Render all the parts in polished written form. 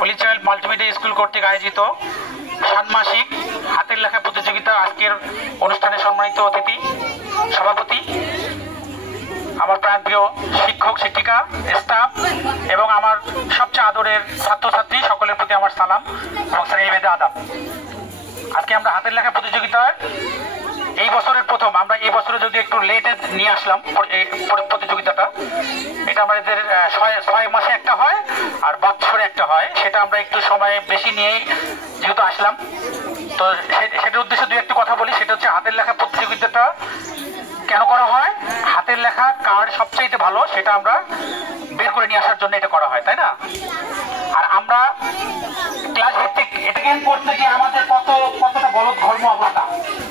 Holi child multimedia school কর্তৃক আয়োজিত ষান্মাসিক হাতের লেখা প্রতিযোগিতা আজকের অনুষ্ঠানে সম্মানিত অতিথি সভাপতি, আমার প্রাণপ্রিয় শিক্ষক শিক্ষিকা, স্টাফ এবং আমার সবচেয়ে আদরের ছাত্রছাত্রী সকলের প্রতি আমার সালাম এবং শ্রেণীভেদে আদাব। আজকে আমরা হাতের লেখা প্রতিযোগিতায় এই বছরের প্রথম, আমরা এই বছরে যদি একটু লেটে নিয়ে আসলাম প্রতিযোগিতাটা, এটা আমাদের 6 মাসে একটা হয় আর বছরে একটা হয়, সেটা আমরা একটু সময় বেশি নিয়েই যেহেতু আসলাম, তো সেটার উদ্দেশ্যে দুই একটু কথা বলি। সেটা হচ্ছে হাতের লেখা প্রতিযোগিতাটা কেন করা হয়, হাতের লেখা কার সবচাইতে ভালো সেটা আমরা বের করে নিয়ে আসার জন্য এটা করা হয়, তাই না? আর আমরা ক্লাস ভিত্তিক এটাকে করতে গিয়ে আমাদের কতটা বলদ ধর্ম অবস্থা,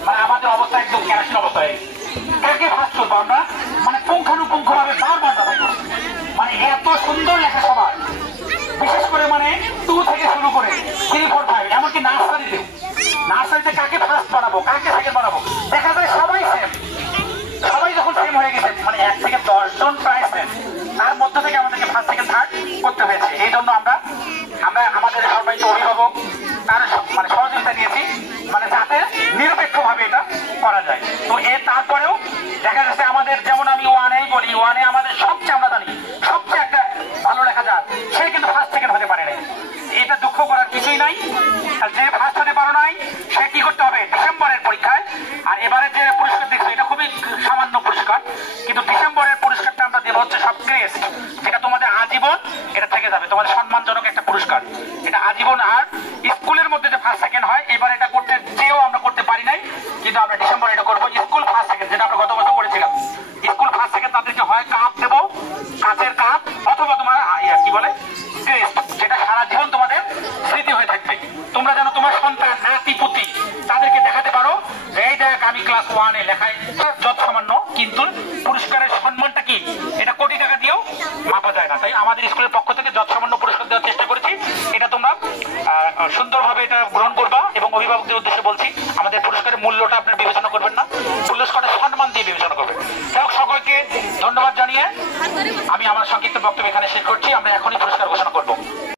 মানে আমাদের অবস্থা একদম কেরাসিন অবস্থায়। কাকে ফার্স্ট করবো আমরা, মানে পুঙ্খানুপুঙ্খ ভাবে বারবার দেখাবো, মানে এত সুন্দর লেখা সবার, বিশেষ করে মানে 2 থেকে শুরু করে 3, 4, 5, এমনকি নার্সারিতে কাকে ফার্স্ট বানাবো, কাকে সেকেন্ড বানাবো, দেখা যায় সবাই সেম। সবাই যখন সেম হয়ে গেছে, মানে 1 থেকে 10 জন প্রায় সেম, তার মধ্য থেকে আমাদেরকে ফার্স্ট সেকেন্ড থার্ড করতে হয়েছে। এই জন্য আমরা আমাদের সম্মানিত অভিভাবক তার মানে সহযোগিতা নিয়েছি, মানে যাতে নিরপেক্ষভাবে এটা করা যায়। তো তারপরেও দেখা যাচ্ছে আমাদের, যেমন আমি 1 বলি, 1 আমাদের সবচেয়ে, আমরা জানি সবচেয়ে একটা ভালো লেখা যান, সে কিন্তু ফার্স্ট সেকেন্ড হতে পারে নাই। এটা দুঃখ করার কিছুই নাই। আর যে ফার্স্ট হতে পারো নাই সে কি করতে হবে, ডিসেম্বরের পরীক্ষায়, আর এবারে যে পুরস্কার দেখছো এটা খুবই সামান্য পুরস্কার, কিন্তু ডিসেম্বরের পুরস্কারটা আমরা দেবো হচ্ছে সব ক্রেস্ট, যেটা তোমাদের আজীবন এটা থেকে যাবে, তোমাদের সম্মানজনক একটা পুরস্কার, এটা আজীবন। আর স্কুলের মধ্যে যে ফার্স্ট সেকেন্ড হয়, এবার এটা করতে চেয়েও আমরা করতে পারি নাই, কিন্তু আমরা ডিসেম্বরে এটা করবো। স্কুল ফার্স্ট সেকেন্ড, যেটা আমরা গত বছর করেছিলাম, স্কুল ফার্স্ট সেকেন্ড তাদেরকে হয় কাপ দেবো, কাঁচের কাপ, অথবা তোমার কি বলে ক্রেস্ট, যেটা সারা জীবন তোমাদের স্মৃতি হয়ে থাকবে। তোমরা যেন তোমার সন্তান, নাতি পুতি তাদেরকে দেখাতে পারো যে এই দেখ আমি ক্লাস 1 লেখায় যত সামান্য, কিন্তু পুরস্কারের সম্মানটা কি এটা কোটি টাকা দিয়েও মাপা যায় না। তাই আমাদের স্কুলের পক্ষ থেকে যত সামান্য পুরস্কার দেওয়ার চেষ্টা করেছি, এটা তোমরা সুন্দরভাবে এটা গ্রহণ করবা। এবং অভিভাবকদের উদ্দেশ্যে বলছি, আমাদের পুরস্কারের মূল্যটা আপনারা বিবেচনা করবেন না, পুরস্কারের সম্মান দিয়ে বিবেচনা করবেন। সকলকে ধন্যবাদ জানিয়ে আমি আমার সংক্ষিপ্ত বক্তব্য এখানে শেষ করছি। আমরা এখনই পুরস্কার ঘোষণা করবো।